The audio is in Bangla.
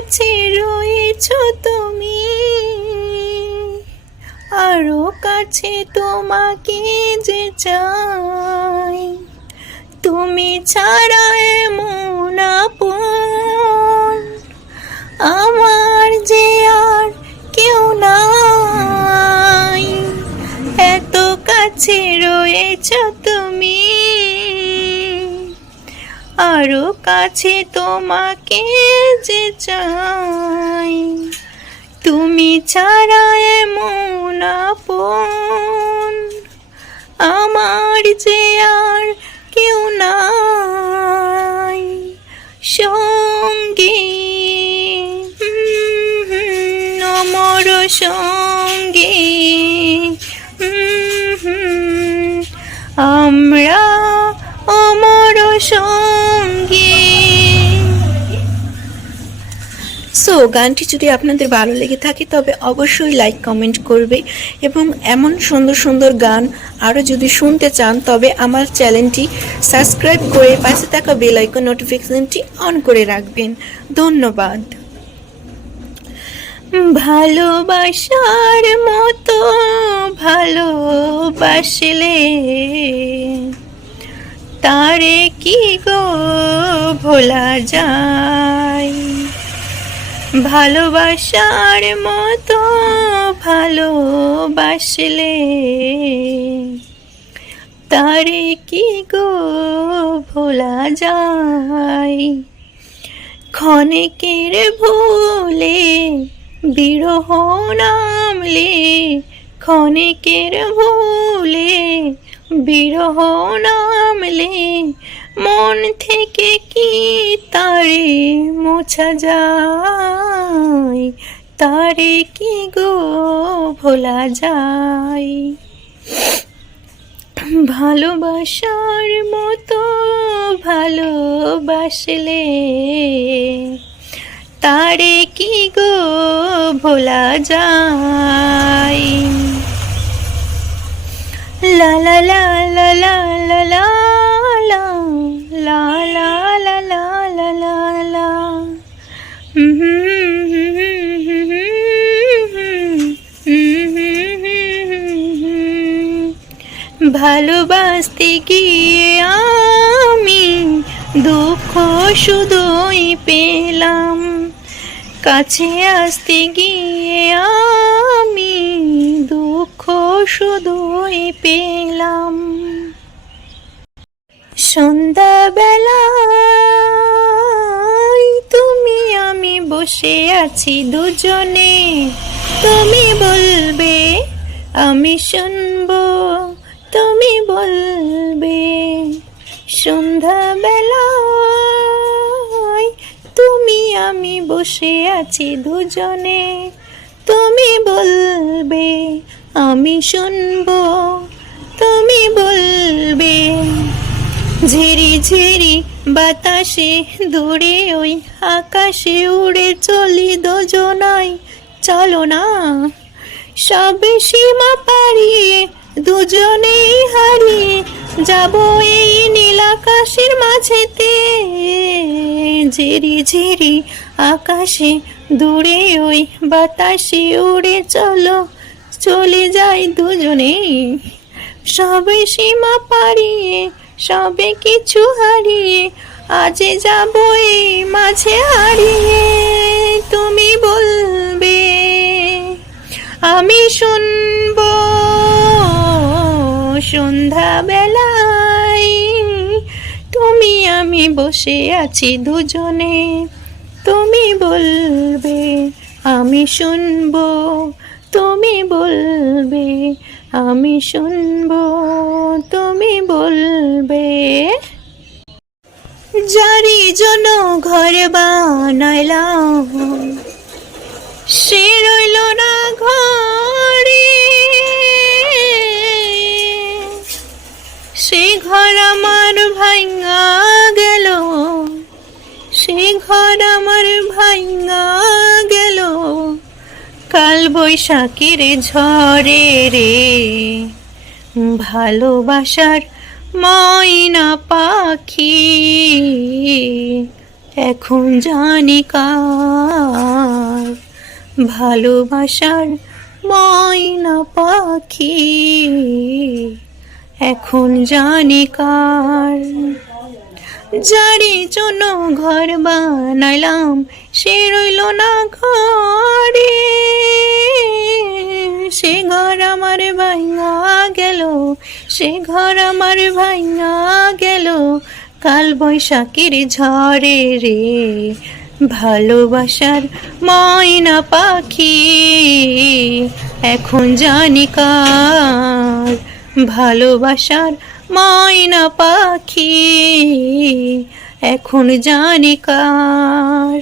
কাছে রয়েছো তুমি, আরো কাছে তোমাকে যে চাই। তুমি ছাড়া এমন আপন আমার যে আর কেউ নাই। এত কাছে রয়েছো তুমি, আরো কাছে তোমাকে যে চাই। তুমি ছাড়া এমন আপন আমার যে আর কেউ নাই। সঙ্গী অমর সঙ্গী আমরা অমর সঙ্গী। সো গানটি যদি আপনাদের ভালো লেগে থাকে তবে অবশ্যই লাইক কমেন্ট করবে, এবং এমন সুন্দর সুন্দর গান আরও যদি শুনতে চান তবে আমার চ্যানেলটি সাবস্ক্রাইব করে পাশে থাকা বেল আইকন নোটিফিকেশনটি অন করে রাখবেন। ধন্যবাদ। ভালোবাসার মতো ভালোবাসলে তারে কি গো ভোলা যায়। ভালোবাসার মতো ভালোবাসলে তারে কি গো ভোলা যায়। ক্ষণিকের ভুলে বিরহ নামলে, ক্ষণিকের ভুলে বিরহ নামলে মন থেকে কি তারে মোছা যায়। তারে কি গো ভোলা যায়। ভালোবাসার মতো ভালোবাসলে তারে কি গো ভোলা যায়। লা লা লা লা লা লা লা লা লা লা লা লা লা লা লা। ভালোবাসতে গিয়ে আমি দুঃখ শুধুই পেলাম, কাছে আসতে গিয়ে আমি দুঃখ শুধুই পেলাম। সন্ধ্যাবেলায় তুমি আমি বসে আছি দুজনে, তুমি বলবে আমি শুনবো, তুমি বলবে। সন্ধ্যাবেলায় তুমি আমি বসে আছি দুজনে, তুমি বলবে আমি শুনবো, তুমি বলবে। ঝিরি ঝিরি বাতাসে দূরে ওই আকাশে উড়ে চলি দুজনাই, চলো না সব সীমা পারিয়ে দুজনেই হারিয়ে যাব এই নীল আকাশের মাঝেতে। ঝিরি ঝিরি আকাশে দূরে ওই বাতাসে উড়ে চলে যাই দুজনেই, সবে সীমা পারিয়ে সবে কিছু হারিয়ে আজ যাব এই মাঝে হারিয়ে। তুমি বলবে আমি শুনবো, সন্ধ্যাবেলায় তুমি আমি বসে আছি দুজনে, তুমি বলবে আমি শুনবো, তুমি বলবে আমি শুনবো, তুমি বলবে। যারি জন্য ঘর বানাইলাম সে রইল না ঘরে, সে ঘর আমার ভাঙা গেল, সে ঘর আমার ভাঙা গেল কাল বৈশাখের ঝড়ে রে। ভালোবাসার ময়না পাখি এখন জানি কার ভালোবাসার ময়না পাখি, এখন জানি কার। যারি জন্য ঘর বানাইলাম সে রইল না ঘরে, সে ঘর আমার ভাঙা গেল, সে ঘর আমার ভাঙা গেল কাল বৈশাখীর ঝড়ে রে। ভালোবাসার ময়না পাখি, এখন জানি কার ভালোবাসার ময়না পাখি, এখন জানি কার।